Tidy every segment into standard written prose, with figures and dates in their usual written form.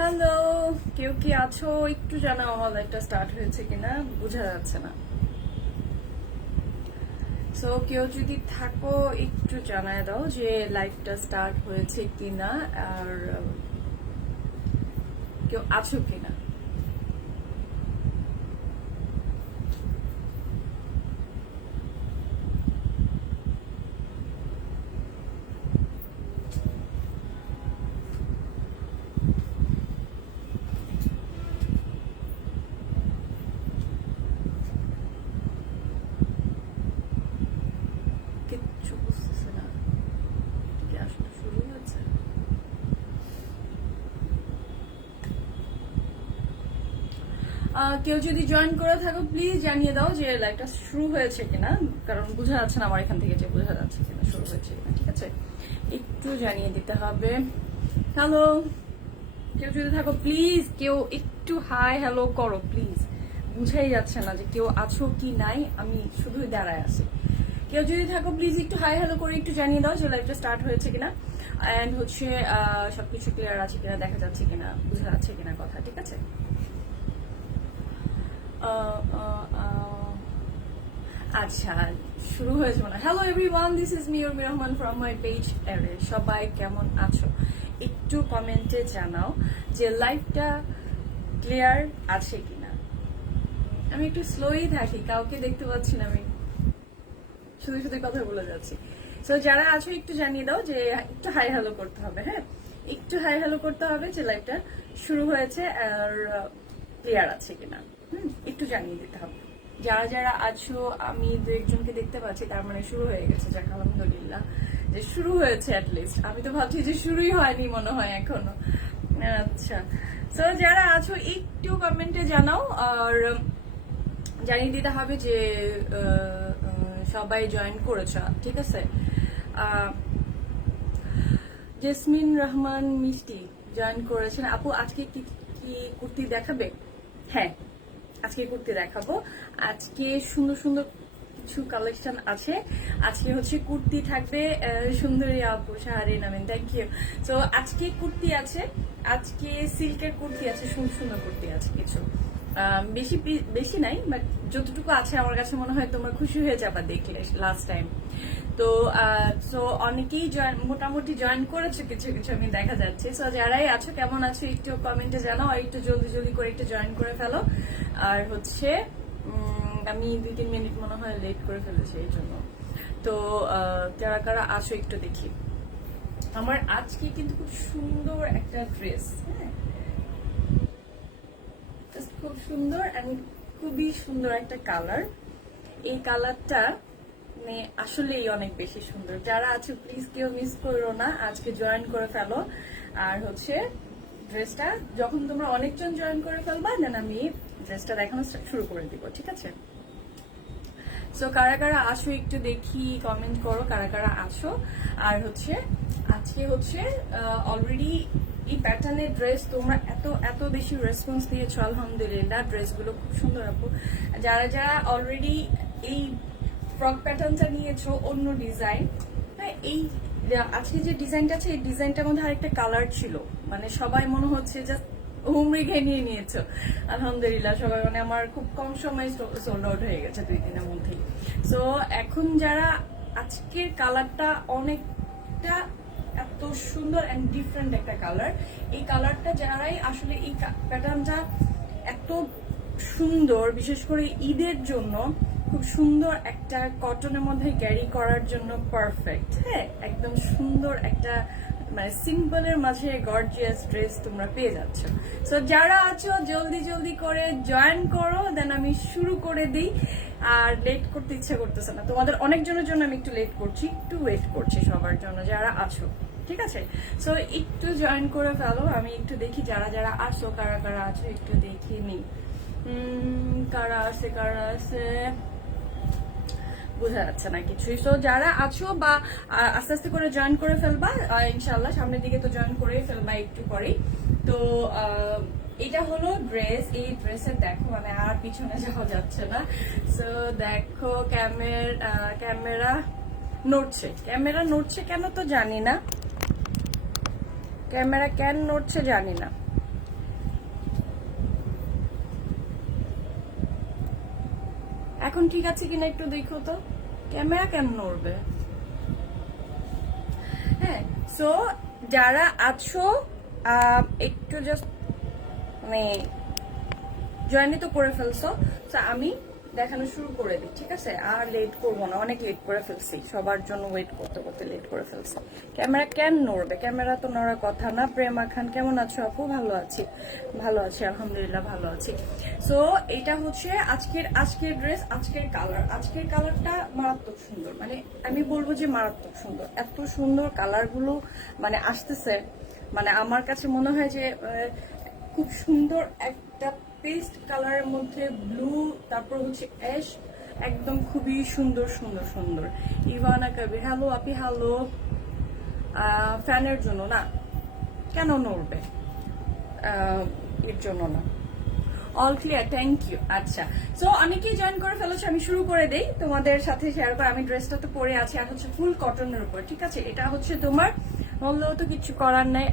Hello, কেউ কি আছো? একটু জানাও আমার লাইভটা স্টার্ট হয়েছে কিনা, বোঝা যাচ্ছে না। সো কেউ যদি থাকো একটু জানায় দাও যে লাইভটা স্টার্ট হয়েছে কিনা, আর কেউ আছো কিনা। কিচ্ছু বুঝতেছে না, কি আসলে শুরু হয়েছে? কেউ যদি জয়েন করে থাকো প্লিজ জানিয়ে দাও যে লাইভটা শুরু হয়েছে কিনা, কারণ বোঝা যাচ্ছে না আমার এখান থেকে যে বোঝা যাচ্ছে কিনা শুরু হয়েছে কিনা। ঠিক আছে, একটু জানিয়ে দিতে হবে। হ্যালো, কেউ যদি থাকো প্লিজ কেউ একটু হাই হ্যালো করো প্লিজ। বুঝাই যাচ্ছে না যে কেউ আছো কি নাই, আমি শুধুই দাঁড়ায় আছি। কেউ যদি থাকো প্লিজ একটু হাই হ্যালো করে একটু জানিয়ে দাও যে লাইভটা স্টার্ট হয়েছে কিনা, অ্যান্ড হচ্ছে সবকিছু ক্লিয়ার আছে কিনা, দেখা যাচ্ছে কিনা, বুঝা যাচ্ছে কিনা কথা। ঠিক আছে, আচ্ছা শুরু হয়েছে মনে হয়। Hello everyone, this is me Urmi Rahman from my page এরে। সবাই কেমন আছো একটু কমেন্টে জানাও যে লাইভটা ক্লিয়ার আছে কিনা। আমি একটু স্লোই থাকি, কাউকে দেখতে পাচ্ছি না, আমি শুধু শুধু কথা বলে যাচ্ছি। সো যারা আছো একটু জানিয়ে দাও যে একটু হাই হ্যালো করতে হবে। হ্যাঁ, একটু হাই হ্যালো করতে হবে যে লাইভটা শুরু হয়েছে আর ক্লিয়ার আছে কিনা। একটু জানিয়ে দিতে হবে। যারা যারা আছো, আমি দু একজনকে দেখতে পাচ্ছি, তার মানে শুরু হয়ে গেছে। যাক আলহামদুলিল্লাহ যে শুরু হয়েছে অ্যাটলিস্ট। আমি তো ভাবছি যে শুরুই হয়নি মনে হয় এখনো। আচ্ছা, সো যারা আছো একটু কমেন্টে জানাও, আর জানিয়ে দিতে হবে যে সবাই জয়েন করেছে। ঠিক আছে, জেসমিন রহমান মিষ্টি জয়েন করেছেন। আপু আজকে কি কি কুর্তি দেখাবে? হ্যাঁ, আজকে কুর্তি দেখাবো। আজকে সুন্দর সুন্দর কিছু কালেকশন আছে। আজকে হচ্ছে কুর্তি থাকবে। সুন্দরী আপু শাহরিন আমিন, থ্যাংক ইউ। তো আজকে কুর্তি আছে, আজকে সিল্কের কুর্তি আছে, সুন্দর সুন্দর কুর্তি আছে কিছু। বেশি বেশি নাই, বাট যতটুকু আছে আমার কাছে মনে হয় তোমার খুশি হয়ে যাবা দেখলে লাস্ট টাইম। তো সো অনেকেই মোটামুটি জয়েন করেছে, কিছু কিছু আমি দেখা যাচ্ছে। সো যারাই আছো কেমন আছো একটু কমেন্টে জানাও, আর একটু জলদি জলদি করে একটু জয়েন করে ফেলো। আর হচ্ছে আমি 2-3 মিনিট মনে হয় লেট করে ফেলেছি এই জন্য। তো যারা কারা আছো একটু দেখি। আমার আজকে কিন্তু খুব সুন্দর একটা ড্রেস, হ্যাঁ খুব সুন্দর, এন্ড খুবই সুন্দর একটা কালার। এই কালারটা মানে আসলেই অনেক বেশি সুন্দর। যারা আছে প্লিজ কেউ মিস করো না, আজকে জয়েন করে ফেলো। আর হচ্ছে ড্রেসটা যখন তোমরা অনেকজন জয়েন করে ফেলবা, দেন আমি ড্রেসটা দেখানো শুরু করে দিব। ঠিক আছে, সো কারা কারা আসো একটু দেখি, কমেন্ট করো কারা কারা আসো। আর হচ্ছে আজকে হচ্ছে অলরেডি এই প্যাটার্নের ড্রেস তোমরা এত এত বেশি রেসপন্স দিয়েছো, আলহামদুলিল্লাহ। ড্রেসগুলো খুব সুন্দর আপু। যারা যারা অলরেডি এই ফ্রক প্যাটার্নটা নিয়েছো অন্য ডিজাইন, হ্যাঁ এই আজকে যে ডিজাইনটা আছে এই ডিজাইনটার মধ্যে আরেকটা কালার ছিল, মানে সবাই মনে হচ্ছে জাস্ট হোম রেখে নিয়ে নিয়েছো। আলহামদুলিল্লাহ সবাই, মানে আমার খুব কম সময় সোল্ড আউট হয়ে গেছে 2 দিনের মধ্যেই। সো এখন যারা আজকের কালারটা অনেকটা এত সুন্দর অ্যান্ড ডিফারেন্ট একটা কালার, এই কালারটা যারাই আসলে এই প্যাটার্নটা এত সুন্দর, বিশেষ করে ঈদের জন্য খুব সুন্দর একটা কটনের মধ্যে ক্যারি করার জন্য পারফেক্ট। হ্যাঁ, একদম সুন্দর একটা মানে সিম্পলের মাঝে গর্জিয়াস ড্রেস তোমরা পেয়ে যাচ্ছ। সো যারা আছো জলদি জলদি করে জয়েন করো, দেন আমি শুরু করে দিই। আর লেট করতে ইচ্ছা করতেছে না, তোমাদের অনেকজনের জন্য আমি একটু লেট করছি, একটু ওয়েট করছি সবার জন্য যারা আছো। ঠিক আছে, সো একটু জয়েন করে ফেলো, আমি একটু দেখি যারা যারা আছো কারা কারা আছো একটু দেখি নি। কারা আছে বোঝা যাচ্ছে না কিছুই। তো যারা আছো বা আস্তে আস্তে করে জয়েন করে ফেলবা ইনশাল্লাহ, সামনের দিকে তো জয়েন করেই ফেলবা একটু পরেই। তো এটা হলো ড্রেস। এই ড্রেসের দেখো মানে আর পিছনে যাওয়া যাচ্ছে না। সো দেখো ক্যামেরা নড়ছে কেন তো জানি না, ক্যামেরা কেন নড়ছে জানি না। এখন ঠিক আছে কিনা একটু দেখো তো, ক্যামেরা কেন নড়বে? হ্যাঁ, সো যারা আছো একটু জাস্ট মানে জয়েনই তো করে ফেলছো, তো আমি দেখানো শুরু করে দিই, ঠিক আছে? আর লেট করবো না, অনেক লেট করে ফেলছি, সবার জন্য ওয়েট করতে করতে লেট করে ফেলছি। ক্যামেরা কেন নড়বে? ক্যামেরা তো নড়ার কথা না। প্রেমা খান কেমন আছো আপু? ভালো আছি, ভালো আছি, আলহামদুলিল্লাহ ভালো আছি। সো এটা হচ্ছে আজকের ড্রেস, আজকের কালার। আজকের কালারটা মারাত্মক সুন্দর, মানে আমি বলবো যে মারাত্মক সুন্দর। এত সুন্দর কালারগুলো মানে আসতেছে, মানে আমার কাছে মনে হয় যে খুব সুন্দর একটা পেস্ট কালারের মধ্যে ব্লু, তারপর হচ্ছে অ্যাশ, একদম খুবই সুন্দর সুন্দর সুন্দর। ইভানা কবির হ্যালো আপি, হ্যালো। ফ্যানের জন্য না, কেন নড়বে? এর জন্য না। All clear, thank you. আচ্ছা, সো অনেকেই জয়েন করে ফেলেছে, আমি শুরু করে দেই তোমাদের সাথে শেয়ার করে। আমি ড্রেসটা তো পরে আছি, আর হচ্ছে ফুল কটনের উপর, ঠিক আছে? এটা হচ্ছে তোমার বললেও তো কিছু করার নাই,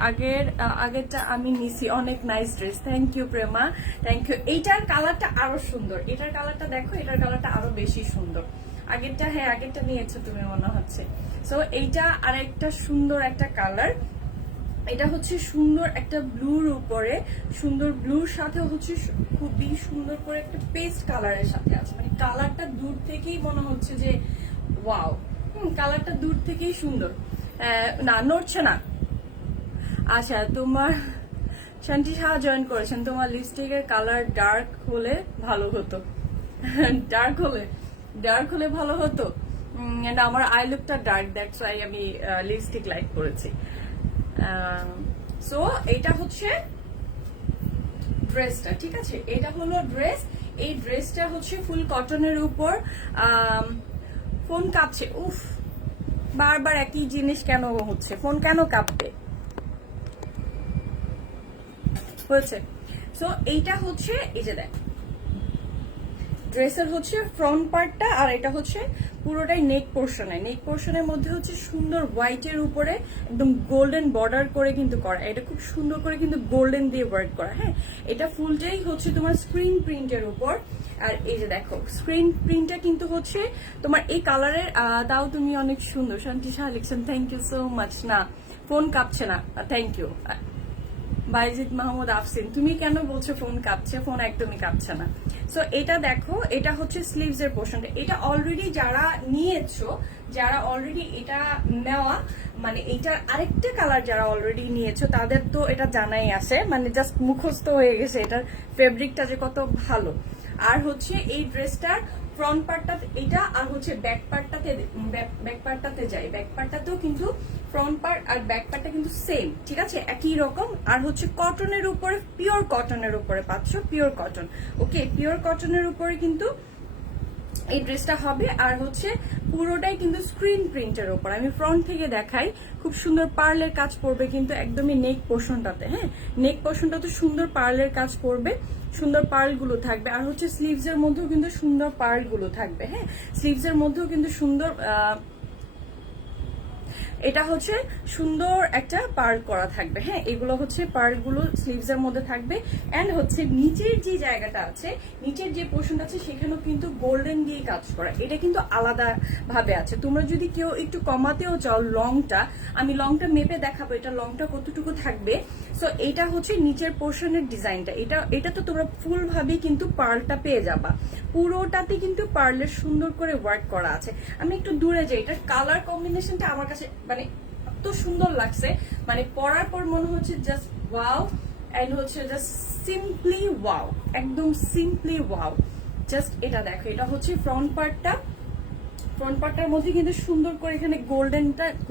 আগেরটা আমি নিছি। অনেক nice dress, thank you Prema, thank you. এইটার কালারটা আরো সুন্দর, এটার কালারটা দেখো, এটার কালারটা আরো বেশি সুন্দর। আগেরটা, হ্যাঁ আগেরটা নিয়েছো তুমি মনে হচ্ছে। সো এইটা আরেকটা সুন্দর একটা কালার। এটা হচ্ছে সুন্দর একটা ব্লুর উপরে, সুন্দর ব্লুর সাথে হচ্ছে খুবই সুন্দর করে একটা পেস্ট কালারের সাথে আছে, মানে কালারটা দূর থেকেই মনে হচ্ছে যে ওয়াও। কালারটা দূর থেকেই সুন্দর। না নড়ছে না। আচ্ছা, তোমার শান্তি সাহা জয়েন করেছেন। তোমার লিপস্টিকের কালার ডার্ক হলে ভালো হতো। ডার্ক হলে ভালো হতো। আমার আই লুকটা ডার্ক, দ্যাটস ওয়াই আমি লিপস্টিক লাইক করেছি। সো এটা হচ্ছে ড্রেসটা, ঠিক আছে? এটা হলো ড্রেস। এই ড্রেসটা হচ্ছে ফুল কটনের উপর। ফোন কাঁপছে, উফ বারবার একই জিনিস কেন হচ্ছে? ফোন কেন কাঁপবে? হয়েছে। সো এইটা হচ্ছে, এই যে দেখ, ড্রেসের হচ্ছে ফ্রন্ট পার্টটা, আর এটা হচ্ছে পুরোটাই নেক পোর্শনে। নেক পোর্শনের মধ্যে হচ্ছে সুন্দর হোয়াইটের উপরে একদম গোল্ডেন বর্ডার করে কিন্তু করা। এটা খুব সুন্দর করে কিন্তু গোল্ডেন দিয়ে ওয়ার্ক করা। হ্যাঁ, এটা ফুলটাই হচ্ছে তোমার স্ক্রিন প্রিন্টের উপর। আর এই যে দেখো, স্ক্রিন প্রিন্টটা কিন্তু হচ্ছে তোমার এই কালারের। তাও তুমি অনেক সুন্দর। শান্তি শাহ লিখছেন, থ্যাংক ইউ সো মাচ। না, ফোন কাঁপছে না, থ্যাংক ইউ। বাইজিদ মাহমুদ আফসিন, তুমি কেন বলছো ফোন কাঁপছে? ফোন একদমই কাঁপছে না। সো এটা দেখো, এটা হচ্ছে স্লিভস এর পোর্শনটা। এটা অলরেডি যারা নিয়েছো, যারা অলরেডি এটা নেওয়া, মানে এইটার আরেকটা কালার যারা অলরেডি নিয়েছো, তাদের তো এটা জানাই আছে, মানে জাস্ট মুখস্থ হয়ে গেছে এটার ফেব্রিকটা যে কত ভালো। আর হচ্ছে এই ড্রেসটার ফ্রন্ট পার্টটা এটা, আর হচ্ছে ব্যাক পার্টটাতে যাই। ব্যাক পার্টটাতেও কিন্তু ফ্রন্ট পার্ট আর ব্যাক পার্টটা কিন্তু সেম, ঠিক আছে? একই রকম। আর হচ্ছে কটনের উপরে, পিওর কটনের উপরে পাচ্ছ, পিওর কটন। ওকে, পিওর কটনের উপরে কিন্তু এই ড্রেসটা হবে। আর হচ্ছে পুরোটাই কিন্তু স্ক্রিন প্রিন্টের উপর। আমি ফ্রন্ট থেকে দেখাই, খুব সুন্দর পার্লের কাজ পড়বে কিন্তু একদমই নেক পোর্শনটাতে। হ্যাঁ, নেক পোর্শনটাতে সুন্দর পার্লের কাজ পড়বে, সুন্দর পার্লগুলো থাকবে। আর হচ্ছে স্লিভস এর মধ্যেও কিন্তু সুন্দর পার্লগুলো থাকবে। হ্যাঁ, স্লিভস এর মধ্যেও কিন্তু সুন্দর এটা হচ্ছে সুন্দর একটা পার্ল করা থাকবে। হ্যাঁ, এগুলো হচ্ছে পার্লগুলো স্লিভস এর মধ্যে থাকবে। এন্ড হচ্ছে নিচের যে জায়গাটা আছে, নিচের যে পোর্শনটা আছে, সেখানেও কিন্তু গোল্ডেন দিয়ে কাজ করা। এটা কিন্তু আলাদা ভাবে আছে। তোমরা যদি কেউ একটু কমাতেও চাও লংটা, আমি লংটা মেপে দেখাবো এটা লংটা কতটুকু থাকবে। সো এটা হচ্ছে নিচের পোর্শনের ডিজাইনটা। এটা তো তোমরা ফুল ভাবে কিন্তু পার্লটা পেয়ে যাবা। পুরোটাতে কিন্তু পার্লের সুন্দর করে ওয়ার্ক করা আছে। আমি একটু দূরে যাই, এটার কালার কম্বিনেশনটা আমার কাছে মানে এত সুন্দর লাগছে, মানে পরার পর মনে হচ্ছে জাস্ট ওয়াও। এন্ড হচ্ছে জাস্ট সিম্পলি ওয়াও, একদম সিম্পলি ওয়াও। জাস্ট এটা দেখো, এটা হচ্ছে ফ্রন্ট পার্টটা। ফ্রন্ট পার্টটার মধ্যে কিন্তু সুন্দর করে এখানে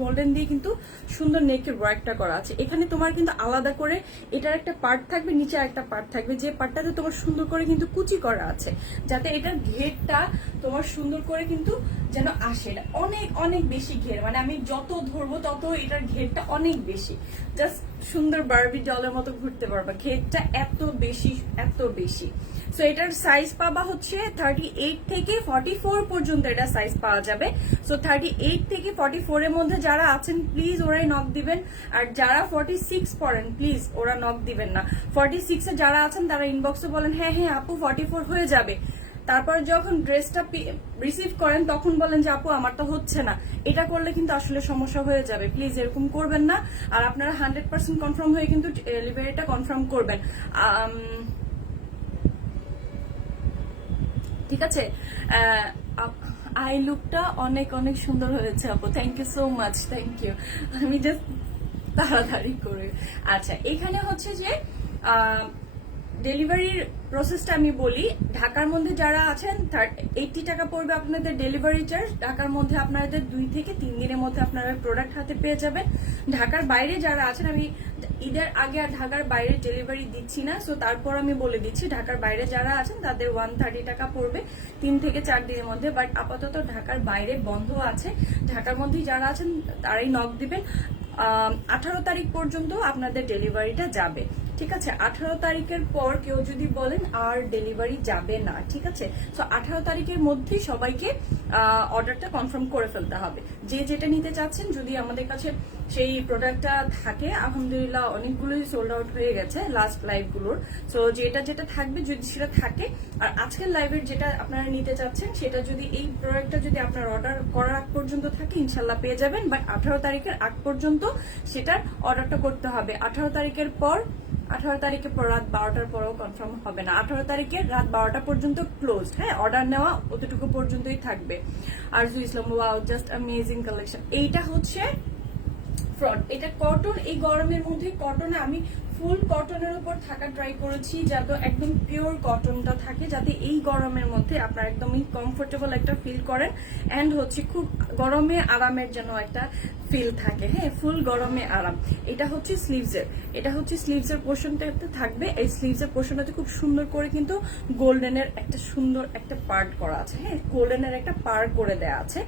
গোল্ডেন দিয়ে কিন্তু সুন্দর নেকের ওয়ার্কটা করা আছে। এখানে তোমার কিন্তু আলাদা করে এটার একটা পার্ট থাকবে, নিচে একটা পার্ট থাকবে, যে পার্টটাতে তোমার সুন্দর করে কিন্তু কুচি করা আছে, যাতে এটার ঘেরটা তোমার সুন্দর করে কিন্তু যেন আসে। এটা অনেক অনেক বেশি ঘের, মানে আমি যত ধরবো তত এটার ঘেরটা অনেক বেশি। জাস্ট সুন্দর বারবি ডলের মতো ঘুরতে পারবা, ঘেরটা এত বেশি এত বেশি। সো এটার সাইজ পাবা হচ্ছে 38 থেকে 44 পর্যন্ত এটা সাইজ পাওয়া যাবে। সো 38 থেকে 44 এর মধ্যে যারা আছেন প্লিজ ওরাই নক দিবেন। আর যারা 46 পড়েন প্লিজ ওরা নক দিবেন না। 46 এ যারা আছেন তারা ইনবক্সে বলেন হ্যাঁ হ্যাঁ আপু 44 হয়ে যাবে। তারপর যখন ড্রেসটা রিসিভ করেন তখন বলেন যে আপু আমারটা হচ্ছে না। এটা করলে কিন্তু আসলে সমস্যা হয়ে যাবে, প্লিজ এরকম করবেন না। আর আপনারা 100% কনফার্ম হয়ে কিন্তু ডেলিভারিটা কনফার্ম করবেন, ঠিক আছে? আই লুকটা অনেক অনেক সুন্দর হয়েছে আপু, thank you so much, thank you. আমি জাস্ট তাড়াতাড়ি করে, আচ্ছা এখানে হচ্ছে যে ডেলিভারির প্রসেসটা আমি বলি। ঢাকার মধ্যে যারা আছেন 80 টাকা পড়বে আপনাদের ডেলিভারি চার্জ। ঢাকার মধ্যে আপনাদের 2 থেকে 3 দিনের মধ্যে আপনারা প্রোডাক্ট হাতে পেয়ে যাবেন। ঢাকার বাইরে যারা আছেন, আমি ঈদের আগে আর ঢাকার বাইরে ডেলিভারি দিচ্ছি না, সো তারপর আমি বলে দিচ্ছি ঢাকার বাইরে যারা আছেন তাদের 130 টাকা পড়বে 3 থেকে 4 দিনের মধ্যে। বাট আপাতত ঢাকার বাইরে বন্ধ আছে, ঢাকার মধ্যেই যারা আছেন তারাই নক দিবেন। 18 তারিখ পর্যন্ত আপনাদের ডেলিভারিটা যাবে, ঠিক আছে? 18 তারিখের পর কেউ যদি বলেন আর ডেলিভারি যাবে না, ঠিক আছে? সো 18 তারিখের মধ্যেই সবাইকে অর্ডারটা কনফার্ম করে ফেলতে হবে, যে যেটা নিতে চাচ্ছেন। যদি আমাদের কাছে সেই প্রোডাক্টটা থাকে, আলহামদুলিল্লাহ অনেকগুলোই সোল্ড আউট হয়ে গেছে লাস্ট লাইভগুলোর। সো যেটা যেটা থাকবে যদি সেটা থাকে, আর আজকের লাইভের যেটা আপনারা নিতে চাচ্ছেন সেটা যদি এই প্রোডাক্টটা যদি আপনার অর্ডার করার আগ পর্যন্ত থাকে ইনশাল্লাহ পেয়ে যাবেন। বাট 18 তারিখের আগ পর্যন্ত সেটার অর্ডারটা করতে হবে। 18 তারিখের পর, 18 তারিখের পর রাত 12টার পরেও কনফার্ম হবে না। 18 তারিখে রাত 12টা পর্যন্ত ক্লোজড, হ্যাঁ? অর্ডার নেওয়া অতটুকু পর্যন্তই থাকবে। আরজু ইসলাম, ওয়াও জাস্ট অ্যামেজিং কালেকশন। এইটা হচ্ছে ফ্রন্ট, এটা কটন। এই গরমের মধ্যে কটনে আমি ফুল কটনের উপর থাকা ট্রাই করেছি, যাতে একদম পিওর কটনটা থাকে, যাতে এই গরমের মধ্যে আপনারা একদমই কমফোর্টেবল একটা ফিল করেন। অ্যান্ড হচ্ছে খুব গরমে আরামের যেন একটা ফিল থাকে, হ্যাঁ? ফুল গরমে আরাম। এটা হচ্ছে স্লিভসের, এটা হচ্ছে স্লিভসের পোর্শনটাতে থাকবে। এই স্লিভসের পোর্শনটাতে খুব সুন্দর করে কিন্তু গোল্ডেনের একটা সুন্দর একটা পার্ট করা আছে, হ্যাঁ? গোল্ডেনের একটা পার করে দেয়া আছে,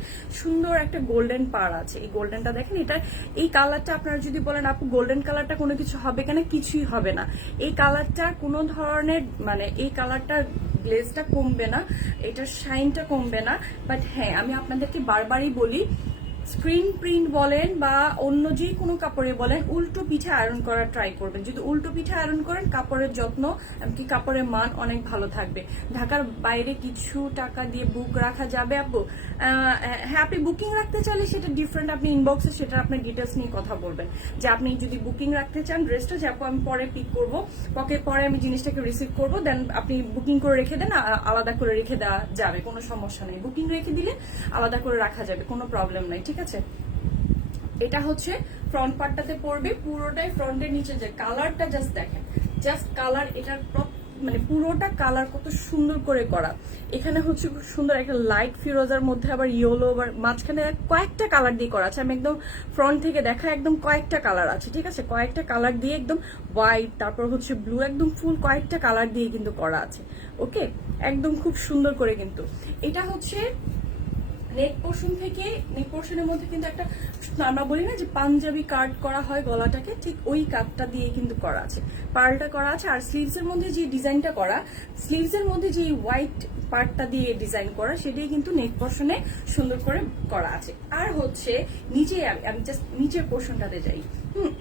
সুন্দর একটা গোল্ডেন পার আছে। এই গোল্ডেনটা দেখেন, এটা এই কালারটা আপনারা যদি বলেন আপু গোল্ডেন কালারটা কোনো কিছু হবে কেন, কিছুই হবে না। এই কালারটা কোনো ধরনের মানে এই কালারটা গ্লেজটা কমবে না, এটার শাইনটা কমবে না। বাট হ্যাঁ, আমি আপনাদেরকে বারবারই বলি, স্ক্রিন প্রিন্ট বলেন বা অন্য যে কোনো কাপড়ে বলেন, উল্টো পিঠে আয়রন করার ট্রাই করবেন। যদি উল্টো পিঠে আয়রন করেন কাপড়ের যত্ন এমনকি কাপড়ের মান অনেক ভালো থাকবে। ঢাকার বাইরে কিছু টাকা দিয়ে বুক রাখা যাবে আপু? হ্যাঁ, আপনি বুকিং রাখতে চাইলে সেটা ডিফারেন্ট, আপনি ইনবক্সে সেটা আপনার ডিটেলস নিয়ে কথা বলবেন, যে আপনি যদি বুকিং রাখতে চান ড্রেসটা, যে আপু আমি পরে পিক করবো, পরে আমি জিনিসটাকে রিসিভ করবো, দেন আপনি বুকিং করে রেখে দেন, আলাদা করে রেখে দেওয়া যাবে, কোনো সমস্যা নেই। বুকিং রেখে দিলে আলাদা করে রাখা যাবে, কোনো প্রবলেম নাই, ঠিক আছে? এটা হচ্ছে ফ্রন্ট পার্টটাতে পড়বে পুরোটাই। ফ্রন্টের নিচে যে কালারটা জাস্ট দেখেন, জাস্ট কালার, এটার মানে পুরোটা কালার কত সুন্দর করে করা। এখানে হচ্ছে খুব সুন্দর একটা লাইট ফিরোজার মধ্যে আবার ইয়েলো, আবার মাঝখানে কয়েকটা কালার দিয়ে করা আছে। আমি একদম ফ্রন্ট থেকে দেখা, একদম কয়েকটা কালার আছে, ঠিক আছে? কয়েকটা কালার দিয়ে একদম হোয়াইট, তারপর হচ্ছে ব্লু, একদম ফুল কয়েকটা কালার দিয়ে কিন্তু করা আছে। ওকে, একদম খুব সুন্দর করে কিন্তু। এটা হচ্ছে নেক পোর্শন থেকে, নেক পোর্শনের মধ্যে কিন্তু একটা আমরা বলি না যে পাঞ্জাবি কাট করা হয় গলাটাকে, ঠিক ওই কাটটা দিয়ে কিন্তু করা আছে, পার্লটা করা আছে। আর স্লিভসের মধ্যে যে ডিজাইনটা করা, স্লিভসের মধ্যে যে হোয়াইট পার্টটা দিয়ে ডিজাইন করা, সেটাই কিন্তু নেক পোর্শনে সুন্দর করে করা আছে। আর হচ্ছে নিচে, আমি জাস্ট নিচের পোর্শনটাতে যাই।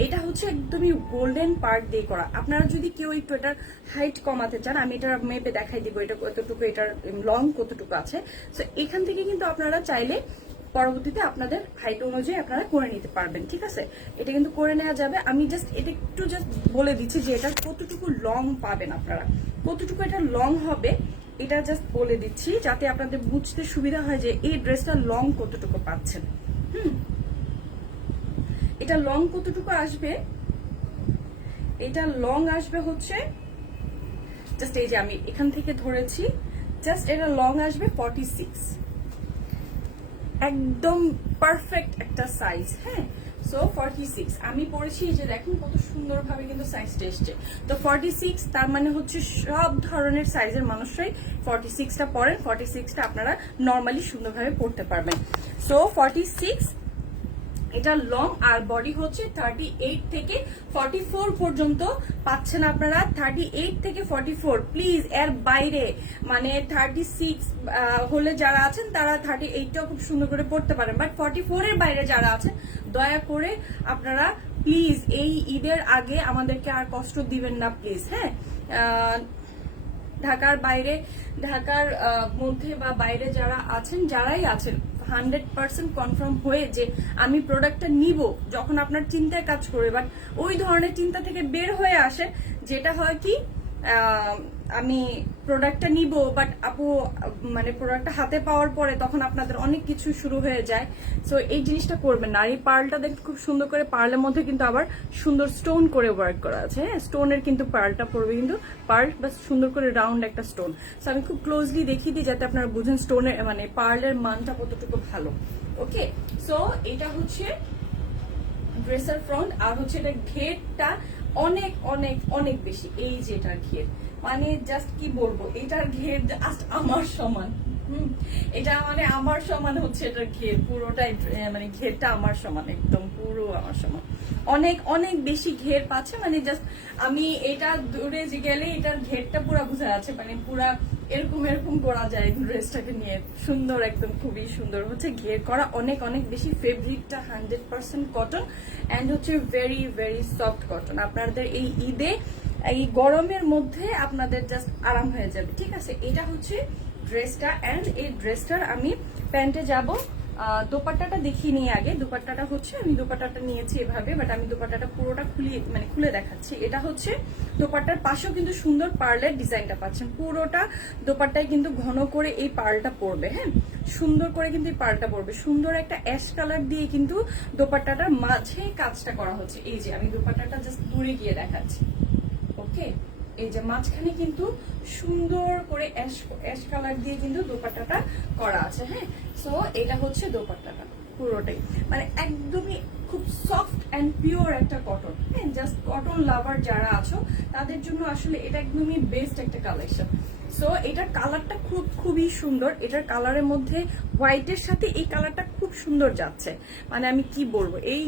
এটা হচ্ছে একদমই গোল্ডেন পার্ট দিয়ে করা। আপনারা যদি কেউ একটু এটার হাইট কমাতে চান, আমি এটার মেপে দেখাই দিব এটা কতটুকু, এটার লং কতটুকু আছে। সো এখান থেকে কিন্তু আপনারা চাইলে পরবর্তীতে আপনাদের হাইট অনুযায়ী আপনারা করে নিতে পারবেন, ঠিক আছে? এটা কিন্তু করে নেওয়া যাবে। আমি জাস্ট এটা একটু জাস্ট বলে দিচ্ছি যে এটা কতটুকু লং পাবেন আপনারা, কতটুকু এটা লং হবে, এটা জাস্ট বলে দিচ্ছি যাতে আপনাদের বুঝতে সুবিধা হয় যে এই ড্রেসটা লং কতটুকু পাচ্ছেন। এটা লং কতটুকু আসবে, এটা লং আসবে হচ্ছে জাস্ট এই যে আমি এখান থেকে ধরেছি, জাস্ট এটা লং আসবে 46, একদম পারফেক্ট একটা সাইজ, হ্যাঁ? সো 46 আমি পরেছি, এই যে দেখুন কত সুন্দরভাবে কিন্তু সাইজটা এসছে। তো 46 তার মানে হচ্ছে সব ধরনের সাইজের মানুষরাই 46টা পরেন, 46টা আপনারা নর্মালি সুন্দরভাবে পরতে পারবেন। সো 46 এটা লং, আর বডি হচ্ছে 38 থেকে 44 পর্যন্ত পাচ্ছেন আপনারা। 38 থেকে 44, প্লিজ এর বাইরে মানে 36 হলে যারা আছেন তারা 38টাও খুব সুন্দর করে পড়তে পারেন, বাট 44 এর বাইরে যারা আছেন দয়া করে আপনারা প্লিজ এই ঈদের আগে আমাদেরকে আর কষ্ট দিবেন না প্লিজ, হ্যাঁ? ঢাকার বাইরে, ঢাকার মধ্যে বা বাইরে যারা আছেন, যারাই আছেন 100% কনফার্ম হয়ে যে আমি প্রোডাক্টটা নিব, যখন আপনার চিন্তায় কাজ করবে, বাট ওই ধরনের চিন্তা থেকে বের হয়ে আসে, যেটা হয় কি আমি প্রোডাক্টটা নিব, বাট আপু মানে প্রোডাক্টটা হাতে পাওয়ার পরে তখন আপনাদের অনেক কিছু শুরু হয়ে যায়। সো এই জিনিসটা করবেন না। আর এই পার্লটা দেখতে খুব সুন্দর করে, পার্লের মধ্যে কিন্তু আবার সুন্দর স্টোন করে ওয়ার্ক করা আছে। হ্যাঁ, স্টোনের কিন্তু পার্লটা পড়বে, কিন্তু পার্ল বা সুন্দর করে রাউন্ড একটা স্টোন। সো আমি খুব ক্লোজলি দেখিয়ে দিই যাতে আপনারা বুঝেন স্টোনের মানে পার্লের মানটা কতটুকু ভালো। ওকে, সো এটা হচ্ছে ড্রেসের ফ্রন্ট। আর হচ্ছে এটা ঘেরটা অনেক অনেক অনেক বেশি। এই যে এটার ঘের মানে জাস্ট কি বলবো, এটার ঘের জাস্ট আমার সমান। এটা মানে আমার সমান হচ্ছে এটার ঘের, পুরোটাই মানে ঘেরটা আমার সমান, একদম পুরো আমার সমান। অনেক অনেক বেশি ঘের পাচ্ছে, মানে জাস্ট আমি এটা দূরে যে গেলে এটার ঘেরটা পুরো বোঝা যাচ্ছে, মানে পুরা এরকম এরকম করা যায় ড্রেসটাকে নিয়ে। সুন্দর, একদম খুবই সুন্দর হচ্ছে ঘের করা, অনেক অনেক বেশি। ফেব্রিকটা 100% কটন অ্যান্ড হচ্ছে ভেরি ভেরি সফট কটন। আপনাদের এই ঈদে, এই গরমের মধ্যে আপনাদের জাস্ট আরাম হয়ে যাবে। ঠিক আছে, এটা হচ্ছে ড্রেসটা। অ্যান্ড এই ড্রেসটার আমি প্যান্টে যাব। দোপাট্টাটা দেখিয়ে নিয়ে আগে। দোপাট্টাটা হচ্ছে, আমি দোপাট্টাটা নিয়েছি এভাবে, বাট আমি দোপাট্টাটা পুরোটা খুলে দেখাচ্ছি। এটা হচ্ছে দোপাট্টার পাশেও কিন্তু সুন্দর পার্লের ডিজাইনটা পাচ্ছেন। পুরোটা দোপাট্টায় কিন্তু ঘন করে এই পার্লটা পড়বে। হ্যাঁ, সুন্দর করে কিন্তু এই পার্লটা পড়বে। সুন্দর একটা অ্যাশ কালার দিয়ে কিন্তু দোপাট্টাটার মাঝে কাজটা করা হচ্ছে। এই যে আমি দোপাট্টাটা জাস্ট দূরে গিয়ে দেখাচ্ছি। ওকে, এই যে মাঝখানে কিন্তু সুন্দর করে অ্যাশ কালার দিয়ে কিন্তু দোপাট্টাটা করা আছে। হ্যাঁ, সো এটা হচ্ছে দোপাট্টাটা পুরোটাই, মানে একদমই খুব সফট অ্যান্ড পিওর একটা কটন। হ্যাঁ, জাস্ট কটন লাভার যারা আছো তাদের জন্য আসলে এটা একদমই বেস্ট একটা কালেকশন। সো এটার কালারটা খুবই সুন্দর। এটার কালারের মধ্যে হোয়াইটের সাথে এই কালারটা খুব সুন্দর যাচ্ছে, মানে আমি কি বলবো, এই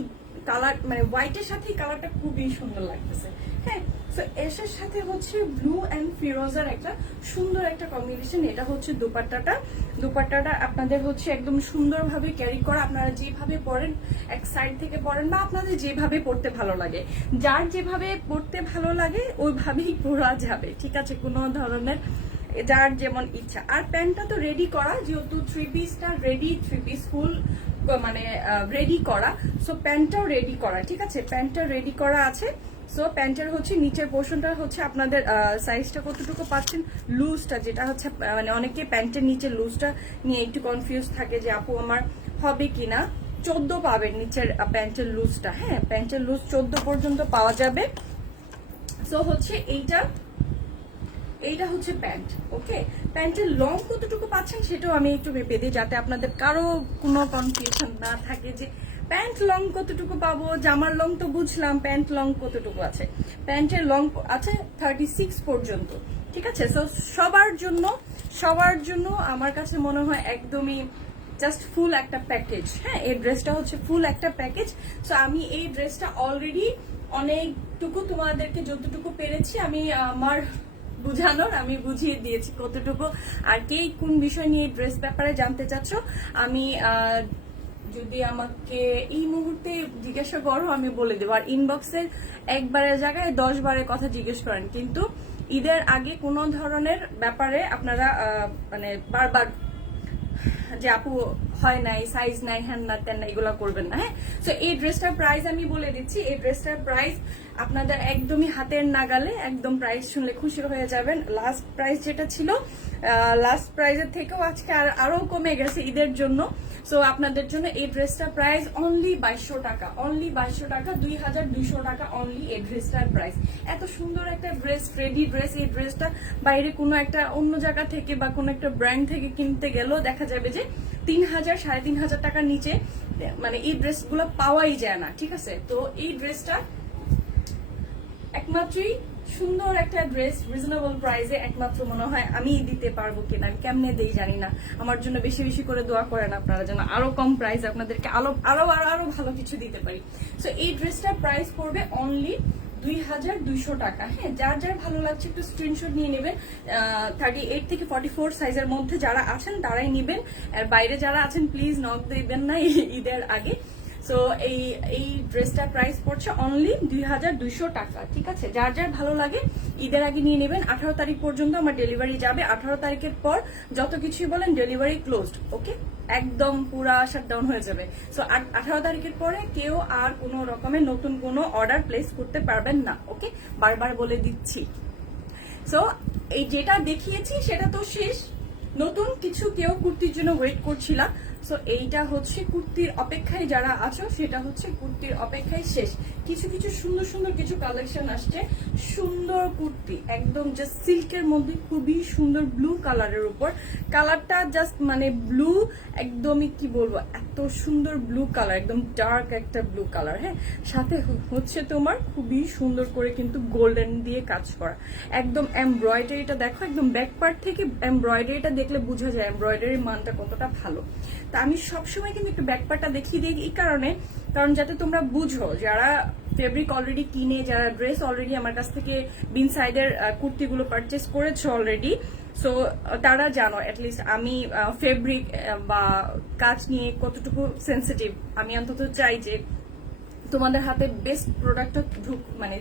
কালার মানে হোয়াইটের সাথে এই কালারটা খুবই সুন্দর লাগতেছে। হ্যাঁ, তো এসের সাথে হচ্ছে ব্লু অ্যান্ড ফিরোজার একটা সুন্দর একটা কম্বিনেশন। এটা হচ্ছে দোপাট্টাটা। দোপাট্টাটা আপনাদের হচ্ছে একদম সুন্দরভাবে ক্যারি করা। আপনারা যেভাবে পরেন, এক সাইড থেকে পরেন বা আপনাদের যেভাবে পড়তে ভালো লাগে, যার যেভাবে পড়তে ভালো লাগে ওইভাবেই পরা যাবে। ঠিক আছে, কোনো ধরনের যার যেমন ইচ্ছা। আর প্যান্টটা তো রেডি করা, যেহেতু থ্রি পিসটা রেডি, থ্রি পিস ফুল মানে রেডি করা। সো প্যান্টটাও রেডি করা। ঠিক আছে, প্যান্টটা রেডি করা আছে। সো প্যান্টের হচ্ছে নিচের পোর্শনটা হচ্ছে আপনাদের সাইজটা কতটুকু পাচ্ছেন, লুজটা যেটা হচ্ছে মানে অনেকে প্যান্টের নিচে লুজটা নিয়ে একটু কনফিউজ থাকে যে আপু আমার হবে কিনা। 14 পাবেন নিচের প্যান্টের লুজটা। হ্যাঁ, প্যান্টের লুজ 14 পর্যন্ত পাওয়া যাবে। সো হচ্ছে এইটা হচ্ছে প্যান্ট। ওকে, প্যান্টের লং কতটুকু পাচ্ছেন সেটাও আমি একটু মেপে দিই, যাতে আপনাদের কারো কোনো কনফিউশন না থাকে যে প্যান্ট লং কতটুকু পাবো। জামার লং তো বুঝলাম, প্যান্ট লং কতটুকু আছে। প্যান্টের লং আছে 36 পর্যন্ত। ঠিক আছে, সো সবার জন্য আমার কাছে মনে হয় একদমই জাস্ট ফুল একটা প্যাকেজ। হ্যাঁ, এই ড্রেসটা হচ্ছে ফুল একটা প্যাকেজ। সো আমি এই ড্রেসটা অলরেডি অনেকটুকু তোমাদেরকে যতটুকু পেরেছি আমি আমার বুঝানোর আমি বুঝিয়ে দিয়েছি কতটুকু। আর কে কোন বিষয় নিয়ে ড্রেস ব্যাপারে জানতে চাচ্ছ, আমি যদি আমাকে এই মুহূর্তে জিজ্ঞাসা করো আমি বলে দেবো। আর ইনবক্সের একবারের জায়গায় 10 বারের কথা জিজ্ঞেস করেন, কিন্তু ঈদের আগে কোনো ধরনের ব্যাপারে আপনারা মানে বারবার যে আপু হয় নাই, সাইজ নাই, হ্যান না তেন না, এগুলো করবেন না। হ্যাঁ, সো এই ড্রেসটার প্রাইস আমি বলে দিচ্ছি। এই ড্রেসটার প্রাইস আপনাদের একদমই হাতের নাগালে, একদম প্রাইস শুনলে খুশি হয়ে যাবেন। লাস্ট প্রাইস যেটা ছিল, লাস্ট প্রাইসের থেকেও আজকে আরো কমে গেছে ঈদের জন্য। সো আপনাদের জন্য এই ড্রেসটার প্রাইস অনলি 2200 টাকা, অনলি 2200 টাকা, 2200 টাকা অনলি এই ড্রেসটার প্রাইস। এত সুন্দর একটা ড্রেস, রেডি ড্রেস। এই ড্রেসটা বাইরে কোনো একটা অন্য জায়গা থেকে বা কোনো একটা ব্র্যান্ড থেকে কিনতে গেলেও দেখা যাবে যে 3000 3500 টাকার নিচে মানে এই ড্রেসগুলো পাওয়াই যায় না। ঠিক আছে, তো এই ড্রেসটা একমাত্রই সুন্দর একটা ড্রেস, রিজনেবল প্রাইসে একমাত্র মনে হয় আমি দিতে পারবো কিনা। আমি কেমনে দেই জানি না, আমার জন্য বেশি বেশি করে দোয়া করেন আপনারা যেন আরো কম প্রাইস আপনাদেরকে আরো আরো আরো ভালো কিছু দিতে পারি। সো এই ড্রেসটার প্রাইস পড়বে অনলি 2200 টাকা। হ্যাঁ, যার যার ভালো লাগছে একটু স্ক্রিনশট নিয়ে নেবেন। 38 থেকে 44 সাইজের মধ্যে যারা আছেন তারাই নেবেন, আর বাইরে যারা আছেন প্লিজ নক দিবেন না ঈদের আগে। সো এই এই ড্রেসটার প্রাইস পড়ছে অনলি 2200 টাকা। ঠিক আছে, যার যার ভালো লাগে ঈদের আগে নিয়ে নেবেন। 18 তারিখ পর্যন্ত আমার ডেলিভারি যাবে। 18 তারিখের পর যত কিছুই বলেন ডেলিভারি ক্লোজড। ওকে, একদম পুরা শাটডাউন হয়ে যাবে। সো 18 তারিখের পরে কেউ আর কোনো রকমের নতুন কোনো অর্ডার প্লেস করতে পারবেন না। ওকে, বারবার বলে দিচ্ছি। সো এই যেটা দেখিয়েছি সেটা তো শেষ, নতুন কিছু কেউ কুর্তির জন্য ওয়েট করছিলা। সো এইটা হচ্ছে কুর্তির অপেক্ষায় যারা আছো, সেটা হচ্ছে কুর্তির অপেক্ষায় শেষ। কিছু কিছু সুন্দর সুন্দর কিছু কালেকশন আসছে, সুন্দর কুর্তি একদম জাস্ট সিল্কের মধ্যে, খুবই সুন্দর ব্লু কালারের উপর। কালারটা জাস্ট মানে ব্লু, একদমই কি বলবো, এত সুন্দর ব্লু কালার, একদম ডার্ক একটা ব্লু কালার। হ্যাঁ, সাথে হচ্ছে তোমার খুবই সুন্দর করে কিন্তু গোল্ডেন দিয়ে কাজ করা, একদম এমব্রয়ডারিটা দেখো, একদম ব্যাক পার্ট থেকে এমব্রয়ডারিটা দেখলে বোঝা যায় এমব্রয়ডারির মানটা কতটা ভালো। তা আমি সবসময় কিন্তু একটু ব্যাক পার্টটা দেখিয়ে দিই এই কারণে, কারণ যাতে তোমরা বুঝো, যারা ফেব্রিক অলরেডি কিনে, যারা ড্রেস অলরেডি আমার কাছ থেকে বিন সাইডের কুর্তিগুলো পারচেস করেছো অলরেডি, সো তারা জানো অ্যাটলিস্ট আমি ফেব্রিক বা কাজ নিয়ে কতটুকু সেন্সিটিভ। আমি অন্তত চাই যে তোমাদের হাতে বেস্ট প্রোডাক্টটা মানে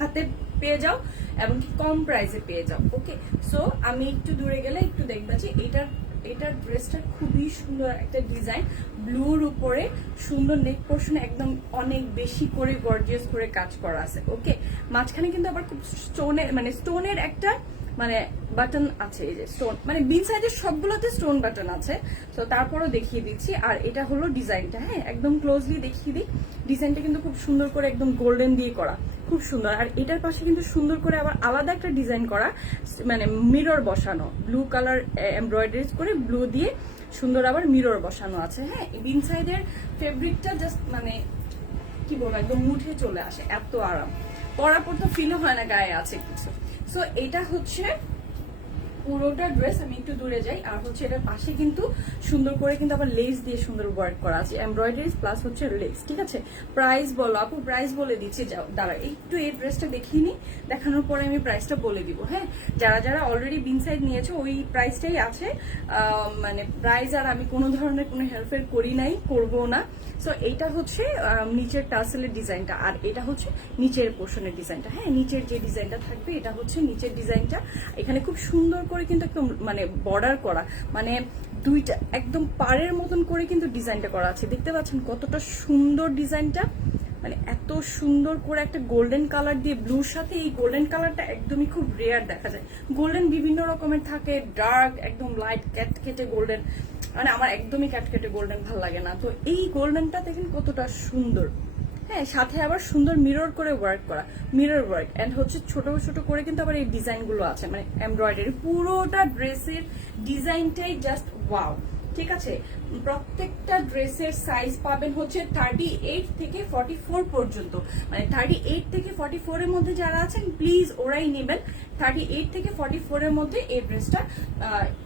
হাতে পেয়ে যাও এবং কি কম প্রাইসে পেয়ে যাও। ওকে, সো আমি একটু দূরে গেলে একটু দেখবা যে এটার ড্রেসটা খুবই সুন্দর একটা ডিজাইন, ব্লুর উপরে সুন্দর নেক পোর্শনে একদম অনেক বেশি করে গর্জিয়াস করে কাজ করা আছে। ওকে, মাঝখানে কিন্তু আবার খুব স্টোনের একটা মানে বাটন আছে, এই যে স্টোন, মানে বিন সাইডের সবগুলোতে স্টোন বাটন আছে। তো তারপরও দেখিয়ে দিচ্ছি। আর এটা হলো ডিজাইনটা, হ্যাঁ একদম ক্লোজলি দেখিয়ে দিই। ডিজাইনটা কিন্তু খুব সুন্দর করে একদম গোল্ডেন দিয়ে করা, খুব সুন্দর। আর এটার পাশে কিন্তু সুন্দর করে আবার আলাদা একটা ডিজাইন করা, মানে মিরর বসানো, ব্লু কালার এমব্রয়ডারি করে ব্লু দিয়ে সুন্দর আবার মিরর বসানো আছে। হ্যাঁ, বিন সাইডের ফেব্রিকটা জাস্ট মানে কি বলবো, একদম মুঠে চলে আসে, এত আরাম, পরার পর তো ফিলও হয় না গায়ে আছে কিছু। সো এটা হচ্ছে পুরোটা ড্রেস। আমি একটু দূরে যাই। আর হচ্ছে এটার পাশে কিন্তু সুন্দর করে কিন্তু আবার লেস দিয়ে সুন্দর ওয়ার্ক করা আছে, এমব্রয়ডারি প্লাস হচ্ছে লেস। ঠিক আছে, প্রাইস বলো আপু, প্রাইস বলে দিচ্ছি। যাও দাঁড়া একটু এই ড্রেসটা দেখিয়ে নি, দেখানোর পরে আমি প্রাইসটা বলে দিব। হ্যাঁ, যারা যারা অলরেডি বিন সাইড নিয়েছো ওই প্রাইসটাই আছে, মানে প্রাইস আর আমি কোনো ধরনের কোনো হেল্পের করি নাই, করবো না। সো এইটা হচ্ছে নিচের টাসেলের ডিজাইনটা, আর এটা হচ্ছে নিচের পোর্শনের ডিজাইনটা। হ্যাঁ, নিচের যে ডিজাইনটা থাকবে এটা হচ্ছে নিচের ডিজাইনটা। এখানে খুব সুন্দর করে কিন্তু একদম মানে বর্ডার করা, মানে দুইটা একদম পাড়ের মতন করে কিন্তু ডিজাইনটা করা আছে। দেখতে পাচ্ছেন কতটা সুন্দর ডিজাইনটা, মানে এত সুন্দর করে একটা গোল্ডেন কালার দিয়ে ব্লুর সাথে। এই গোল্ডেন কালারটা একদমই খুব রেয়ার দেখা যায়। গোল্ডেন বিভিন্ন রকমের থাকে, ডার্ক, একদম লাইট ক্যাটকেটে গোল্ডেন, মানে আমার একদমই ক্যাটকেটে গোল্ডেন ভালো লাগে না। তো এই গোল্ডেনটা দেখেন কতটা সুন্দর। হ্যাঁ, সাথে আবার সুন্দর মিরর করে ওয়ার্ক করা, মিরর ওয়ার্ক, এন্ড হচ্ছে ছোট ছোট করে কিন্তু আবার এই ডিজাইনগুলো আছে, মানে এমব্রয়ডারি। পুরোটা ড্রেসের ডিজাইনটাই জাস্ট ওয়াও। ঠিক আছে, প্রত্যেকটা ড্রেসের সাইজ পাবেন হচ্ছে 38 থেকে 44 পর্যন্ত, মানে 38 থেকে 44 এর মধ্যে যারা আছেন প্লিজ ওরাই নেবেন। 38 থেকে 44 এর মধ্যে এই ড্রেসটা,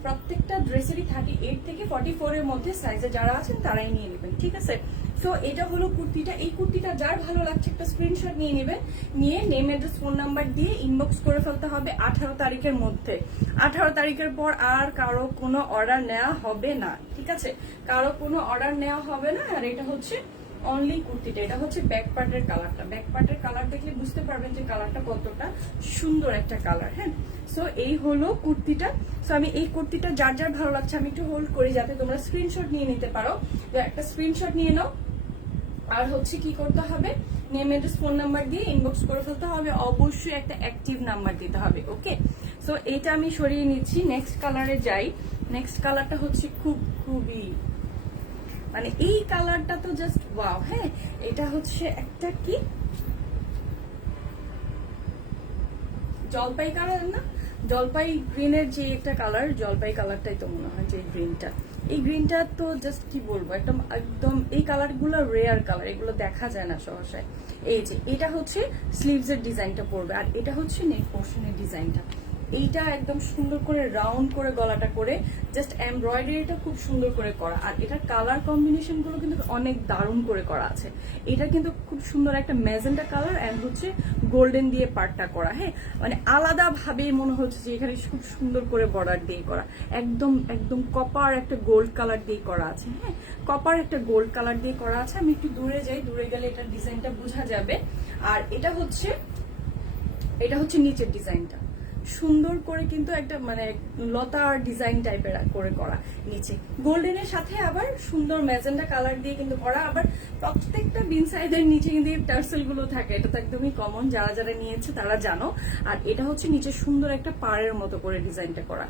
প্রত্যেকটা ড্রেসেরই 38 থেকে 44 এর মধ্যে সাইজে যারা আছেন তারাই নিয়ে নেবেন। ঠিক আছে, তো এটা হলো কুর্তিটা। এই কুর্তিটা যার ভালো লাগছে একটা স্ক্রিনশট নিয়ে নেবেন, নিয়ে নেম অ্যাড্রেস ফোন নাম্বার দিয়ে ইনবক্স করে ফেলতে হবে 18 তারিখের মধ্যে। 18 তারিখের পর আর কারো কোনো অর্ডার নেওয়া হবে না। ঠিক আছে, কারো কোনো অর্ডার নেওয়া হবে না। আর এটা হচ্ছে অনলি কুর্তিটা, এটা হচ্ছে ব্যাক পার্টের কালারটা। ব্যাক পার্টের কালার দেখলে বুঝতে পারবেন যে কালারটা কতটা সুন্দর একটা কালার। হ্যাঁ, সো এই হলো কুর্তিটা। সো আমি এই কুর্তিটা যার যার ভালো লাগছে আমি একটু হোল্ড করি যাতে তোমরা স্ক্রিনশট নিয়ে নিতে পারো। একটা স্ক্রিনশট নিয়ে নাও, আর হচ্ছে কি করতে হবে, নেম অ্যাড্রেস ফোন নাম্বার দিয়ে ইনবক্স করে ফেলতে হবে। অবশ্যই একটা অ্যাক্টিভ নাম্বার দিতে হবে। ওকে, সো এটা আমি সরিয়ে নিচ্ছি। নেক্সট কালারে যাই। নেক্সট কালারটা হচ্ছে খুবই মানে এই কালারটা তো জাস্ট ওয়াও। হ্যাঁ, এটা হচ্ছে একটা কি জলপাই কালার না, জলপাই গ্রিনের যে একটা কালার, জলপাই কালারটাই তো মনে হয় যে গ্রিনটা। এই গ্রিনটা তো জাস্ট কি বলবো, একদম একদম এই কালারগুলো রেয়ার কালার, এগুলো দেখা যায় না সহসায়। এই যে এটা হচ্ছে স্লিভস এর ডিজাইনটা পড়বে, আর এটা হচ্ছে নেক পোর্শনের ডিজাইনটা। এইটা একদম সুন্দর করে রাউন্ড করে গলাটা করে জাস্ট এমব্রয়ডারিটা খুব সুন্দর করে করা, আর এটার কালার কম্বিনেশন গুলো কিন্তু অনেক দারুণ করে করা আছে। এটা কিন্তু খুব সুন্দর একটা ম্যাজেন্টা কালার এন্ড হচ্ছে গোল্ডেন দিয়ে পার্টটা করা। হ্যাঁ, মানে আলাদা ভাবে মনে হচ্ছে যে এখানে খুব সুন্দর করে বর্ডার দিয়ে করা, একদম একদম কপার একটা গোল্ড কালার দিয়ে করা আছে। হ্যাঁ, কপার একটা গোল্ড কালার দিয়ে করা আছে। আমি একটু দূরে যাই, দূরে গেলে এটার ডিজাইনটা বোঝা যাবে। আর এটা হচ্ছে নিচের ডিজাইনটা সুন্দর করে কিন্তু একটা মানে লতার ডিজাইন টাইপের করে করা, নিচে গোল্ডেনের সাথে আবার সুন্দর ম্যাজেন্টা কালার দিয়ে কিন্তু করা। আবার প্রত্যেকটা বিন সাইডের নিচে কিন্তু টার্সেল গুলো থাকে, এটা তো একদমই কমন, যারা যারা নিয়েছে তারা জানো। আর এটা হচ্ছে নিচে সুন্দর একটা পাড়ের মতো করে ডিজাইনটা করা,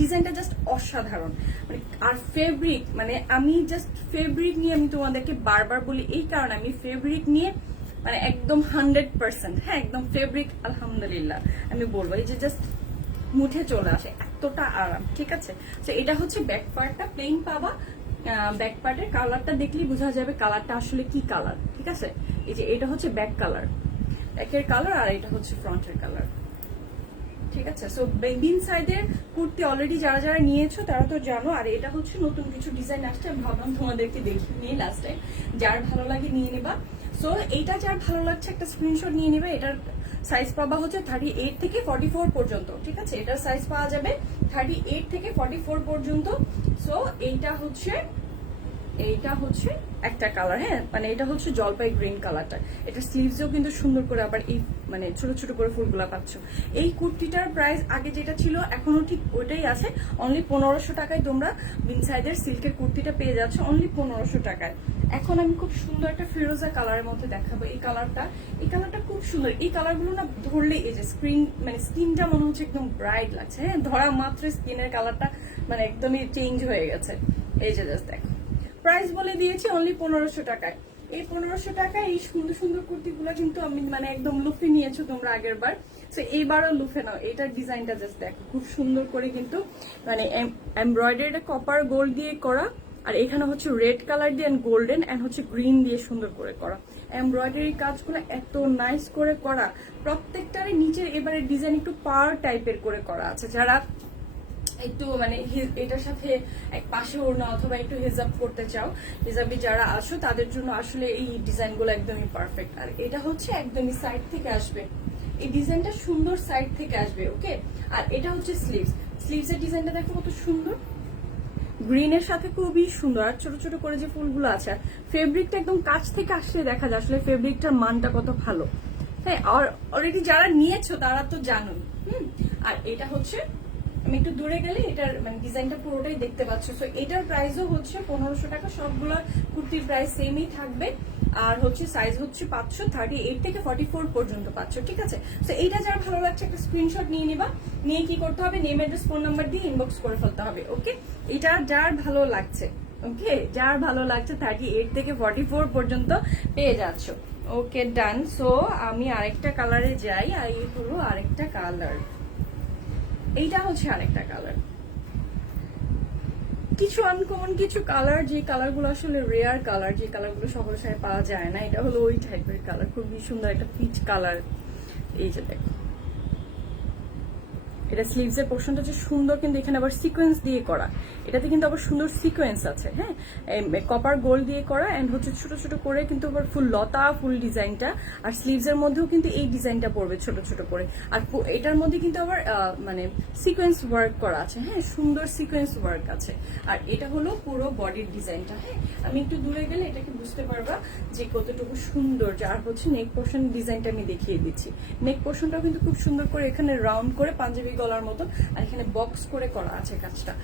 ডিজাইনটা জাস্ট অসাধারণ। মানে আর ফেব্রিক, মানে আমি জাস্ট ফেব্রিক নিয়ে আমি তোমাদেরকে বারবার বলি এই কারণে, আমি ফেব্রিক নিয়ে মানে একদম 100%, হ্যাঁ একদম ফেব্রিক আলহামদুলিল্লাহ আমি বলবো, এই যে জাস্ট মুঠে চলে আসে, এতটা আরাম। ঠিক আছে, তো এটা হচ্ছে ব্যাক পার্টটা প্লেন পাবা। ব্যাক পার্টের কালারটা দেখলেই বোঝা যাবে কালারটা আসলে কি কালার। ঠিক আছে, এই যে এটা হচ্ছে ব্যাক কালার, ব্যাকের কালার, আর এটা হচ্ছে ফ্রন্টের কালার। ঠিক আছে, সো বিন সাইডের কুর্তি অলরেডি যারা যারা নিয়েছো তারা তো জানো। আর এটা হচ্ছে নতুন কিছু ডিজাইন আসছে, আমি ভাবলাম তোমাদেরকে দেখিয়ে নিয়ে লাস্ট টাইম, যার ভালো লাগে নিয়ে নেবা। সো এইটা যার ভালো লাগছে একটা স্ক্রিনশট নিয়ে নেবে। এটার সাইজ পাবা হচ্ছে 38 থেকে 44 পর্যন্ত। ঠিক আছে, এটার সাইজ পাওয়া যাবে 38 থেকে 44 পর্যন্ত। সো এইটা হচ্ছে একটা কালার। হ্যাঁ, মানে এটা হচ্ছে জলপাই গ্রিন কালারটা। এটা স্লিভসেও কিন্তু সুন্দর করে আবার এই মানে ছোট ছোট করে ফুলগুলা পাচ্ছ। এই কুর্তিটার প্রাইস আগে যেটা ছিল এখনো ঠিক ওইটাই আছে, অনলি 1500 টাকায় তোমরা বিন সাইডের সিল্কের কুর্তিটা পেয়ে যাচ্ছ অনলি 1500 টাকায়। এখন আমি খুব সুন্দর একটা ফিরোজা কালারের মধ্যে দেখাবো এই কালারটা খুব সুন্দর। এই কালারগুলো না ধরলে এই যে স্কিনটা মনে হচ্ছে একদম ব্রাইট লাগছে। হ্যাঁ, ধরা মাত্র স্কিনের কালারটা মানে একদমই চেঞ্জ হয়ে গেছে। এই যে জাস্ট দেখো, প্রাইস বলে দিয়েছি অনলি 1500 টাকায়। এই 1500 টাকায় এই সুন্দর সুন্দর কুর্তিগুলো কিন্তু আমি মানে একদম লুফে নিয়েছো তোমরা আগের বার, তো এইবারও লুফে নাও। এটার ডিজাইনটা জাস্ট দেখো, খুব সুন্দর করে কিন্তু মানে এমব্রয়ডারিটা কপার গোল্ড দিয়ে করা, আর এখানে হচ্ছে রেড কালার দিয়ে গোল্ডেন এন্ড হচ্ছে গ্রিন দিয়ে সুন্দর করে করা। এমব্রয়ডারি কাজগুলো এত নাইস করে করা, প্রত্যেকটারই নিচের এবারে ডিজাইন একটু পার টাইপের করে করা আছে। যারা একটু মানে এটার সাথে এক পাশে ওড়না অথবা একটু হিজাব করতে চাও, হিজাবি যারা আছো তাদের জন্য আসলে এই ডিজাইনগুলো একদমই পারফেক্ট। আর এটা হচ্ছে একদমই সাইড থেকে আসবে, এই ডিজাইনটা সুন্দর সাইড থেকে আসবে। ওকে, আর এটা হচ্ছে স্লিভসের ডিজাইনটা দেখো কত সুন্দর, গ্রিনের সাথে খুবই সুন্দর। আর ছোট ছোট করে যে ফুলগুলো আছে, আর ফেব্রিকটা একদম কাছ থেকে আসলে দেখা যায় আসলে ফেব্রিকটার মানটা কত ভালো। তাই অলরেডি যারা নিয়েছো তারা তো জানোই। আর এটা হচ্ছে, আমি একটু দূরে গেলে এটার মানে ডিজাইনটা পুরোটাই দেখতে পাচ্ছ। তো এটার প্রাইসও হচ্ছে 1500 টাকা, সবগুলো কুর্তির প্রাইস সেমই থাকবে। আর হচ্ছে সাইজ হচ্ছে 38 থেকে 44 পর্যন্ত পাচ্ছ। ঠিক আছে, তো এইটা যার ভালো লাগছে একটা স্ক্রিনশট নিয়ে নিবা, নিয়ে কি করতে হবে, নেম অ্যাড্রেস ফোন নাম্বার দিয়ে ইনবক্স করে ফেলতে হবে। ওকে, এটা যার ভালো লাগছে, ওকে যার ভালো লাগছে 38 থেকে 44 পর্যন্ত পেয়ে যাচ্ছ। ওকে ডান। সো আমি আরেকটা কালারে যাই, আর এই হলো আরেকটা কালার। এইটা হচ্ছে আরেকটা কালার, কিছু আনকমন কিছু কালার, যে কালারগুলো আসলে রেয়ার কালার, যে কালারগুলো সকলের সাথে পাওয়া যায় না। এটা হলো ওই টাইপের কালার, খুবই সুন্দর একটা পিচ কালার। এই যে দেখো, এটা স্লিভসের পোর্শনটা যে সুন্দর, কিন্তু এখানে আবার সিকোয়েন্স দিয়ে করা, এটাতে কিন্তু আবার সুন্দর সিকোয়েন্স আছে। হ্যাঁ, কপার গোল্ড দিয়ে করা এন্ড হচ্ছে ছোট ছোট করে কিন্তু আবার ফুল লতা ফুল ডিজাইনটা। আর স্লিভসের মধ্যেও কিন্তু এই ডিজাইনটা পড়বে ছোট ছোট করে। আর এটার মধ্যে কিন্তু আবার মানে সিকোয়েন্স ওয়ার্ক করা আছে। হ্যাঁ, সুন্দর সিকোয়েন্স ওয়ার্ক আছে। আর এটা হলো পুরো বডির ডিজাইনটা। হ্যাঁ, আমি একটু দূরে গেলে এটাকে বুঝতে পারবা যে কতটুকু সুন্দর। যার হচ্ছে নেক পোর্শন ডিজাইনটা আমি দেখিয়ে দিচ্ছি। নেক পোর্শনটাও কিন্তু খুব সুন্দর করে এখানে রাউন্ড করে পাঞ্জাবি গলার মতো, আর এখানে বক্স করে করা আছে কাজটা।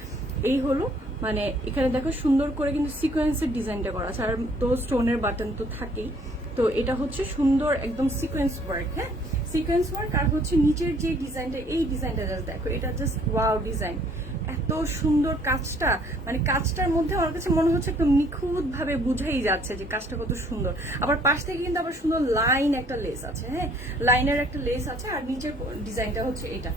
এই হলো মানে এখানে দেখো সুন্দর করে কিন্তু সিকোয়েন্সের ডিজাইনটা করা আছে, আর তো স্টোনের বাটন তো থাকেই। তো এটা হচ্ছে সুন্দর একদম সিকোয়েন্স ওয়ার্ক। হ্যাঁ, সিকোয়েন্স ওয়ার্ক। আর হচ্ছে নিচের যে ডিজাইনটা, এই ডিজাইনটা জাস্ট দেখো, এটা জাস্ট ওয়াও ডিজাইন, এত সুন্দর কাজটা। মানে কাজটার মধ্যে আমার কাছে মনে হচ্ছে একদম নিখুঁত ভাবে বুঝাই যাচ্ছে যে কাজটা কত সুন্দর। আবার পাশ থেকে কিন্তু আবার সুন্দর লাইন একটা লেস আছে। হ্যাঁ, লাইনের একটা লেস আছে। আর নিচের ডিজাইনটা হচ্ছে এটা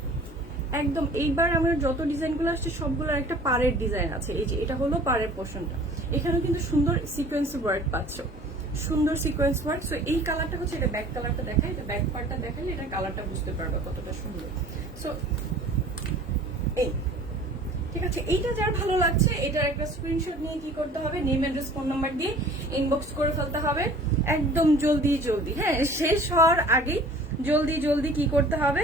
একদম। এইবার আমার যত ডিজাইনগুলো আসছে সবগুলোর একটা পাড়ের ডিজাইন আছে। এই যে এটা হলো পাড়ের পোর্শনটা, এখানেও কিন্তু সুন্দর সিকোয়েন্স ওয়ার্ক পাচ্ছ, সুন্দর সিকোয়েন্স ওয়ার্ক। সো এই কালারটা হচ্ছে, এটা ব্যাক কালারটা দেখাই, এটা ব্যাক পার্টটা দেখাইলে এটা কালারটা বুঝতে পারবে কতটা সুন্দর। সো এই ঠিক আছে, এইটা যার ভালো লাগছে এটার একটা স্ক্রিনশট নিয়ে কি করতে হবে, নেম অ্যাড্রেস ফোন নাম্বার দিয়ে ইনবক্স করে ফেলতে হবে একদম জলদি জলদি। হ্যাঁ, শেষ হওয়ার আগেই জলদি জলদি কি করতে হবে,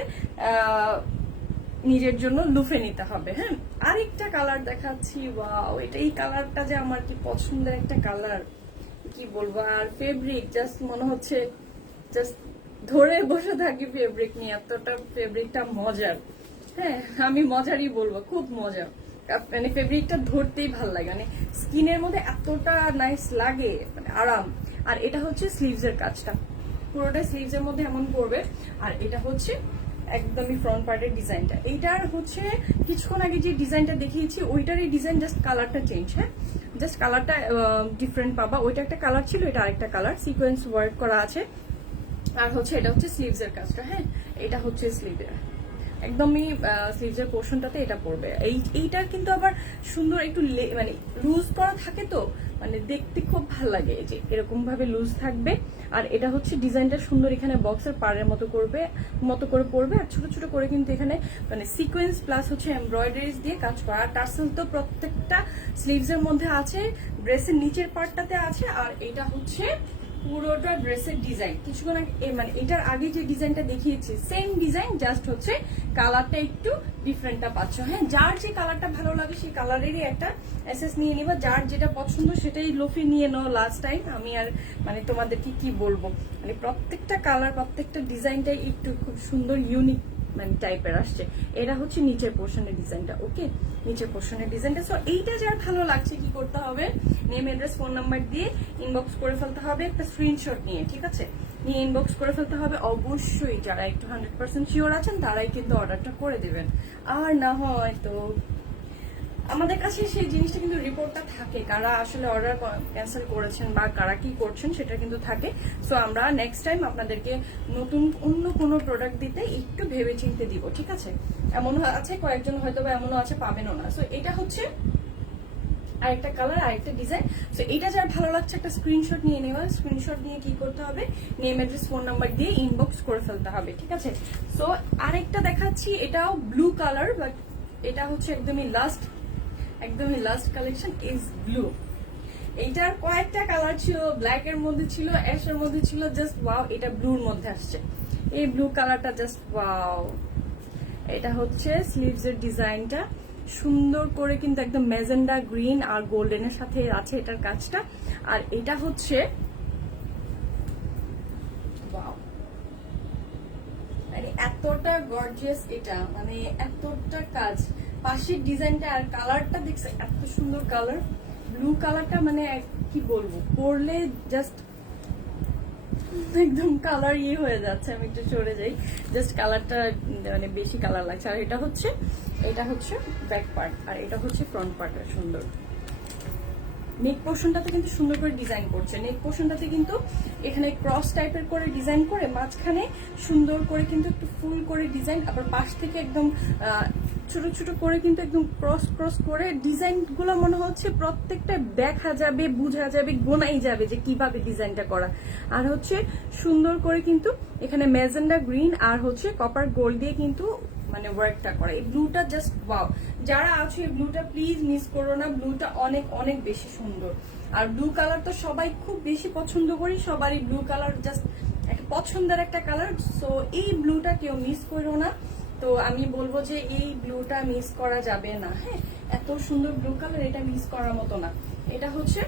নিজের জন্য লুফে নিতে হবে। হ্যাঁ, আরেকটা কালার দেখাচ্ছি, ওয়াও, এটা এই কালারটা যে আমার কি পছন্দের একটা কালার, কি বলবো। আর ফেব্রিক জাস্ট মনে হচ্ছে জাস্ট ধরে বসে থাকি ফেব্রিক নিয়ে, এতটা ফেব্রিকটা মজার। হ্যাঁ, আমি মজারই বলবো, খুব মজা। মানে ফেব্রিকটা ধরতেই ভাল লাগে, মানে স্কিনের মধ্যে এতটা নাইস লাগে, মানে আরাম। আর এটা হচ্ছে স্লিভস এর কাজটা, পুরোটা স্লিভস এর মধ্যে এমন পড়বে। আর এটা হচ্ছে একদমই ফ্রন্ট পার্টের ডিজাইনটা। এইটার হচ্ছে কিছুক্ষণ আগে যে ডিজাইনটা দেখিয়েছি ওইটারই ডিজাইন, জাস্ট কালারটা চেঞ্জ। হ্যাঁ, জাস্ট কালারটা ডিফারেন্ট পাবা। ওইটা একটা কালার ছিল, এটা আরেকটা কালার, সিকোয়েন্স ওয়ার্ক করা আছে। আর হচ্ছে এটা হচ্ছে স্লিভস এর কাজটা। হ্যাঁ, এটা হচ্ছে স্লিভের একদমই স্লিভসের পোর্শনটাতে এটা পড়বে। এইটার কিন্তু আবার সুন্দর একটু মানে লুজ করা থাকে, তো মানে দেখতে খুব ভালো লাগে, যে এরকম ভাবে লুজ থাকবে। আর এটা হচ্ছে ডিজাইনটা সুন্দর, এখানে বক্সের পাড়ের মতো করে পড়বে। আর ছোট ছোট করে কিন্তু এখানে মানে সিকোয়েন্স প্লাস হচ্ছে এমব্রয়ডারিজ দিয়ে কাজ করা। আর টার্সেল তো প্রত্যেকটা স্লিভসের মধ্যে আছে, ড্রেসের নিচের পার্টটাতে আছে। আর এটা হচ্ছে পুরোটা ড্রেসের ডিজাইন। কিছুক্ষণ আগে মানে এটার আগে যে ডিজাইনটা দেখিয়েছি সেম ডিজাইন, জাস্ট হচ্ছে কালারটা একটু ডিফারেন্টটা পাচ্ছ। হ্যাঁ, যার যে কালারটা ভালো লাগে সেই কালারেরই একটা এসএস নিয়ে নিবা, যার যেটা পছন্দ সেটাই লোফি নিয়ে নাও। লাস্ট টাইম আমি আর মানে তোমাদেরকে কি বলবো, মানে প্রত্যেকটা কালার প্রত্যেকটা ডিজাইনটাই একটু খুব সুন্দর ইউনিক মানে টাইপের আসছে। এটা হচ্ছে নিচের পোর্শনের ডিজাইনটা। ওকে, নিচের পোর্শনের ডিজাইনটা। সো এইটা যার ভালো লাগছে কি করতে হবে, নেম অ্যাড্রেস ফোন নাম্বার দিয়ে ইনবক্স করে ফেলতে হবে একটা স্ক্রিনশট নিয়ে। ঠিক আছে, নিয়ে ইনবক্স করে ফেলতে হবে। অবশ্যই যারা একটু 100% শিওর আছেন তারাই কিন্তু অর্ডারটা করে দেবেন। আর না হয় তো আমাদের কাছে সেই জিনিসটা কিন্তু রিপোর্টটা থাকে, কারা আসলে অর্ডার ক্যান্সেল করেছেন বা কারা কি করছেন সেটা কিন্তু থাকে। সো আমরা নেক্সট টাইম আপনাদেরকে নতুন অন্য কোনো প্রোডাক্ট দিতে একটু ভেবে চিন্তে দিব। ঠিক আছে, এমন আছে কয়েকজন হয়তো বা এমনও আছে পাবেনও না। সো এটা হচ্ছে আরেকটা কালার, আরেকটা ডিজাইন। সো এটা যার ভালো লাগছে একটা স্ক্রিনশট নিয়ে নেওয়া। স্ক্রিনশট নিয়ে কি করতে হবে, নেম অ্যাড্রেস ফোন নাম্বার দিয়ে ইনবক্স করে ফেলতে হবে। ঠিক আছে, সো আরেকটা দেখাচ্ছি, এটাও ব্লু কালার, বাট এটা হচ্ছে একদমই লাস্ট কালেকশন ইজ ব্লু। এইটার কয়েকটা কালার ছিল, ব্ল্যাক এর মধ্যে ছিল, অ্যাশ এর মধ্যে ছিল, জাস্ট ওয়াও। এটা ব্লুর মধ্যে আসছে, এই ব্লু কালারটা জাস্ট ওয়াও। এটা হচ্ছে স্লিভস এর ডিজাইনটা সুন্দর করে কিন্তু একদম ম্যাজেন্ডা গ্রিন আর গোল্ডেনের সাথে আছে এটার কাজটা। আর এটা হচ্ছে ওয়াও, মানে এতটা গর্জিয়াস, এটা মানে এতটা কাজ, পাশের ডিজাইনটা আর কালারটা দেখছে এত সুন্দর কালার, ব্লু কালারটা মানে কি বলবো, পরলে জাস্ট একদম কালার ইয়ে হয়ে যাচ্ছে। আমি একটু চড়ে যাই, জাস্ট কালারটা মানে বেশি কালার লাগছে। আর এটা হচ্ছে ব্যাক পার্ট, আর এটা হচ্ছে ফ্রন্ট পার্টটা সুন্দর। নেক পোর্শনটাতে কিন্তু সুন্দর করে ডিজাইন করছে, নেক পোর্শনটাতে কিন্তু এখানে ক্রস টাইপের করে ডিজাইন করে, মাঝখানে সুন্দর করে কিন্তু একটু ফুল করে ডিজাইন, আবার পাশ থেকে একদম ছোট ছোট করে কিন্তু একদম ক্রস করে ডিজাইন গুলো মনে হচ্ছে প্রত্যেকটা দেখা যাবে, বোঝা যাবে, গোনাই যাবে যে কিভাবে ডিজাইনটা করা। আর হচ্ছে সুন্দর করে কিন্তু এখানে ম্যাজেন্ডা গ্রিন আর হচ্ছে কপার গোল্ড দিয়ে কিন্তু মানে ওয়ার্কটা করা। এই ব্লুটা জাস্ট ওয়াও, যারা আছে এই ব্লুটা প্লিজ মিস করো না, ব্লুটা অনেক অনেক বেশি সুন্দর। আর ব্লু কালার তো সবাই খুব বেশি পছন্দ করি, সবারই ব্লু কালার জাস্ট একটা পছন্দের একটা কালার। সো এই ব্লুটা কেউ মিস করো না। তো আমি বলবো যে এই ব্লুটা মিস করা যাবে না। হ্যাঁ, এত সুন্দর ব্লু কালার, এটা মিস করার মতো না। এটা হচ্ছে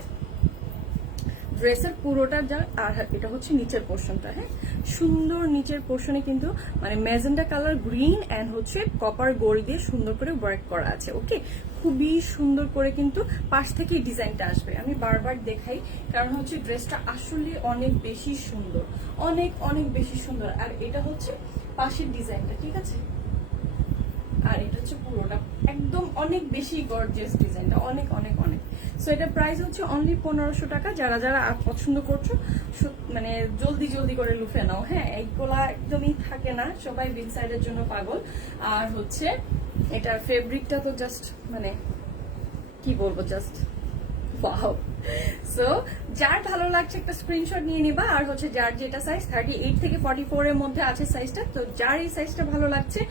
ড্রেসের পুরোটা যা, আর এটা হচ্ছে নিচের পোর্শনটা। হ্যাঁ, সুন্দর নিচের পোর্শনে কিন্তু মানে ম্যাজেন্ডা কালার গ্রিন এন্ড হচ্ছে কপার গোল্ড দিয়ে সুন্দর করে ওয়ার্ক করা আছে। ওকে, খুবই সুন্দর করে কিন্তু পাশ থেকে ডিজাইনটা আসবে। আমি বারবার দেখাই কারণ হচ্ছে ড্রেসটা আসলে অনেক বেশি সুন্দর, অনেক অনেক বেশি সুন্দর। আর এটা হচ্ছে পাশের ডিজাইনটা, ঠিক আছে, আর এটা হচ্ছে পুরোটা একদম অনেক বেশি গর্জিয়াস ডিজাইনটা, অনেক অনেক অনেক। সো এটা প্রাইস হচ্ছে অনলি 1500 টাকা। যারা যারা পছন্দ করছো মানে জলদি জলদি করে লুফে নাও। হ্যাঁ, এইগুলা একদমই থাকে না, সবাই বিগ সাইডের জন্য পাগল। আর হচ্ছে এটার ফেব্রিকটা তো জাস্ট মানে কি বলবো, জাস্ট ওয়াও। সো যার ভালো লাগছে একটা স্ক্রিনশট নিয়ে নিবা, আর হচ্ছে যার যেটা সাইজ 38 থেকে 44 এর মধ্যে আছে সাইজটা, তো যার এই সাইজটা ভালো লাগছে,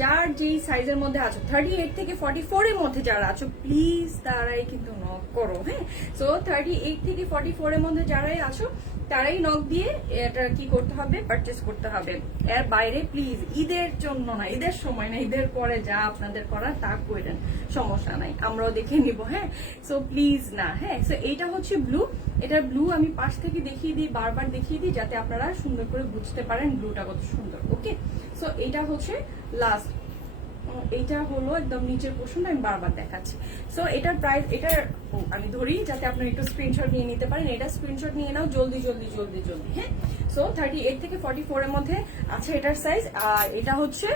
যার যেই সাইজের মধ্যে আছো 38 থেকে 44 এর মধ্যে যারা আছো প্লিজ তারাই কিন্তু নক করো, হ্যাঁ। সো 38 থেকে 44 এর মধ্যে যারাই আছো তারাই নক দিয়ে এটা কি করতে হবে, পারচেস করতে হবে। এর বাইরে প্লিজ ঈদের জন্য না, ঈদের সময় না, ঈদের পরে যা আপনাদের করার তা করেন, সমস্যা নাই, আমরাও দেখে নিব, হ্যাঁ। সো প্লিজ না, হ্যাঁ। সো এইটা হচ্ছে ব্লু, এটার ব্লু আমি পাশ থেকে দেখিয়ে দিই, বারবার দেখিয়ে দিই যাতে আপনারা সুন্দর করে বুঝতে পারেন ব্লুটা কত সুন্দর, ওকে। সো এইটা হচ্ছে লাস্ট, এইটা হলো একদম নিচের পোর্শনটা আমি বারবার দেখাচ্ছি। সো এটার প্রাইস, এটার আমি ধরি যাতে আপনারা একটু স্ক্রিনশট নিয়ে নিতে পারেন, এটা স্ক্রিনশট নিয়ে নাও জলদি জলদি জলদি জলদি, হ্যাঁ। সো 38 থেকে 44 এর মধ্যে আছে এটার সাইজ, আর এটা হচ্ছে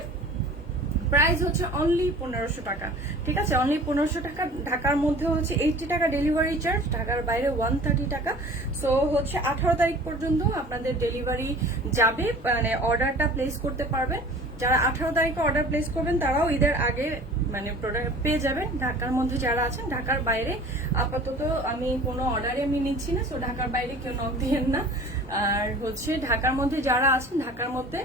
প্রাইস হচ্ছে অনলি 1500 টাকা, ঠিক আছে, অনলি 1500 টাকা। ঢাকার মধ্যে হচ্ছে 80 টাকা ডেলিভারি চার্জ, ঢাকার বাইরে 130 টাকা। সো হচ্ছে 18 তারিখ পর্যন্ত আপনাদের ডেলিভারি যাবে, মানে অর্ডারটা প্লেস করতে পারবেন। যারা 18 তারিখে অর্ডার প্লেস করবেন তারাও ঈদের আগে মানে প্রোডাক্ট পেয়ে যাবেন। ঢাকার মধ্যে যারা আছেন, ঢাকার বাইরে আপাতত আমি কোনো অর্ডারে আমি নিচ্ছি না, সো ঢাকার বাইরে কেউ নক দিয়েন না। আর হচ্ছে ঢাকার মধ্যে যারা আছেন, ঢাকার মধ্যে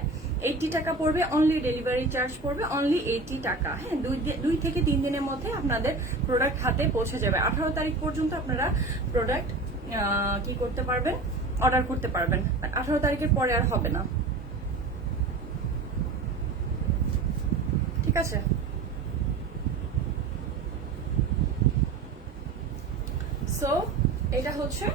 80 টাকা পড়বে, অনলি ডেলিভারি চার্জ পড়বে অনলি 80 টাকা, হ্যাঁ। 2 থেকে 3 দিনের মধ্যে আপনাদের প্রোডাক্ট হাতে পৌঁছে যাবে। 18 তারিখ পর্যন্ত আপনারা প্রোডাক্ট কি করতে পারবেন, অর্ডার করতে পারবেন। 18 তারিখের পরে আর হবে না, ঠিক আছে। সো এটা হচ্ছে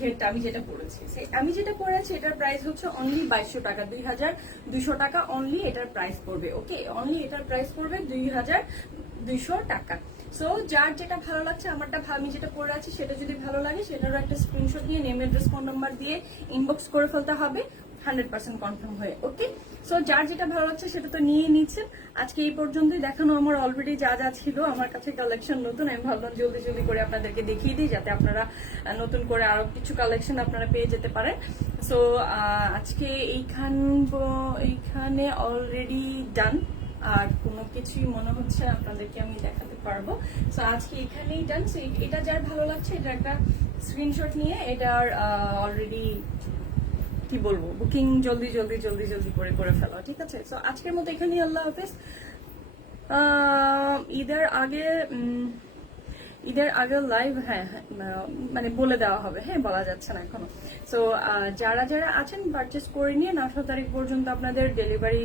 যেটা আমি যেটা পড়েছি, আমি যেটা পড়েছি এটার প্রাইস হচ্ছে অনলি 2200 টাকা, 2200 টাকা অনলি এটার প্রাইস পড়বে, ওকে। অনলি এটার প্রাইস পড়বে 2200 টাকা। সো যার যেটা ভালো লাগছে, আমারটা আমি যেটা পরে আছি সেটা যদি ভালো লাগে সেটারও একটা স্ক্রিনশট নিয়ে নেম অ্যাড্রেস ফোন নাম্বার দিয়ে ইনবক্স করে ফেলতে হবে 100% কনফার্ম হয়ে, ওকে। সো যার যেটা ভালো লাগছে সেটা তো নিয়ে নিচ্ছেন। আজকে এই পর্যন্তই দেখানো, আমার অলরেডি যা যা ছিল, আমার কাছে কালেকশন নতুন, আমি ভাবলাম জলদি জলদি করে আপনাদেরকে দেখিয়ে দিই যাতে আপনারা নতুন করে আরো কিছু কালেকশন আপনারা পেয়ে যেতে পারেন। সো আজকে এইখানে অলরেডি ডান, আর কোনো কিছুই মনে হচ্ছে আপনাদেরকে আমি দেখাতে পারবো। সো আজকে এখানেই ডান। সো এটা যার ভালো লাগছে এটা একটা স্ক্রিনশট নিয়ে এটার অলরেডি কি বলবো, বুকিং জলদি জলদি জলদি জলদি করে ফেলো, ঠিক আছে। সো আজকের মতো এখানেই, আল্লাহ হাফেজ। ঈদের আগে লাইভ, হ্যাঁ মানে বলে দেওয়া হবে, হ্যাঁ, বলা যাচ্ছে না এখনো। সো যারা যারা আছেন পারচেস করে নিয়ে 18 তারিখ পর্যন্ত আপনাদের ডেলিভারি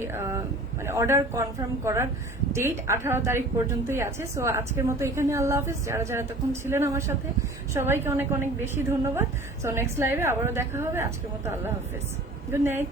মানে অর্ডার কনফার্ম করার ডেট 18 তারিখ পর্যন্তই আছে। সো আজকের মতো এখানে, আল্লাহ হাফেজ। যারা যারা তখন ছিলেন আমার সাথে সবাইকে অনেক অনেক বেশি ধন্যবাদ। সো নেক্সট লাইভে আবারও দেখা হবে। আজকের মতো আল্লাহ হাফেজ, গুড নাইট।